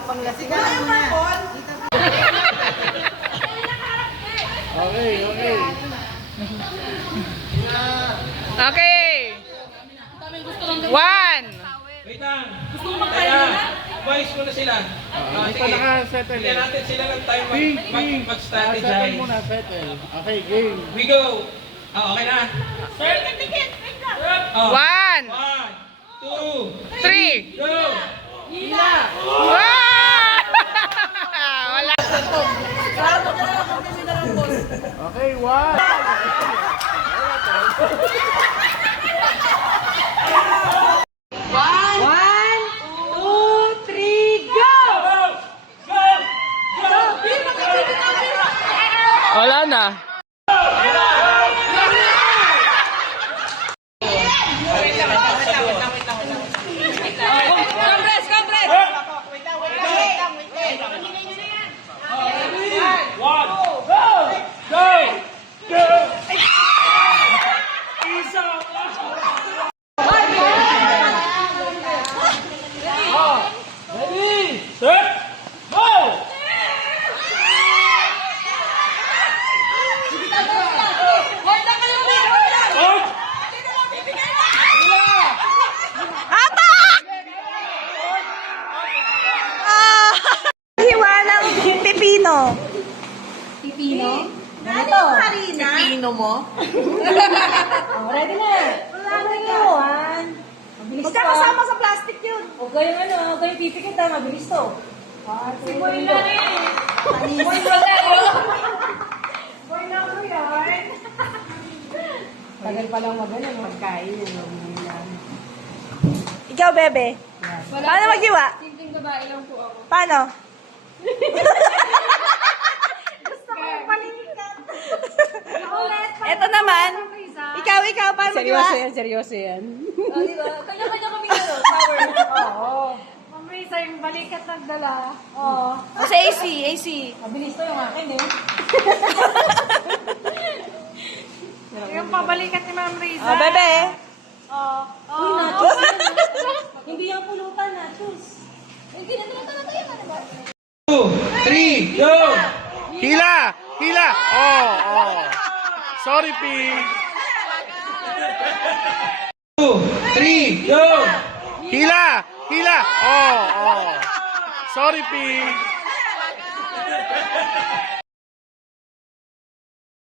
Papanglasing na muna. Okay, okay. Okay. One. Wait lang. Kaya, voice ko na sila. Hindi pa naka-settle Bigyan eh. natin sila ng time Settle mag-strategize. muna, settle. Okay, game. We go. Okay na. Oh. One. 1, 2, Three. go. Wow! Wala. Okay, one. One, two, three, go! Wala na. Hiwa ng pipino. Pipino? Ano yung harina? Pino mo? Ready na. Wala na iwan. Huwag ka kasama sa plastic yun. Huwag kayong pipikit ha, mabilis to. Si Boy na rin. Boy Bolero. Boy na ako yan. Tagal pa lang magano, magkain. Ikaw, bebe. Paano maghiwa? Simpleng babae lang po ako. Paano? Gusto ko palikat. Ito naman. Ikaw, paano maghiwa? Seryoso yan. Di ba? Kanya-kanya kami power. Oo. Mamrisa yung balikat nagdala. Oo. O sa AC. Mabilis to yung akin eh. Yung pabalikat ni Ma'am Riza. Oh, bebe. Uy, nachos. Hindi yung pulutan, nachos. Hindi na tayo, ano ba? 2, 3, go. Hila! Hila! Oh. Sorry, Pig. 2, 3, go. Hila! Hila! Oh. Sorry, Pig.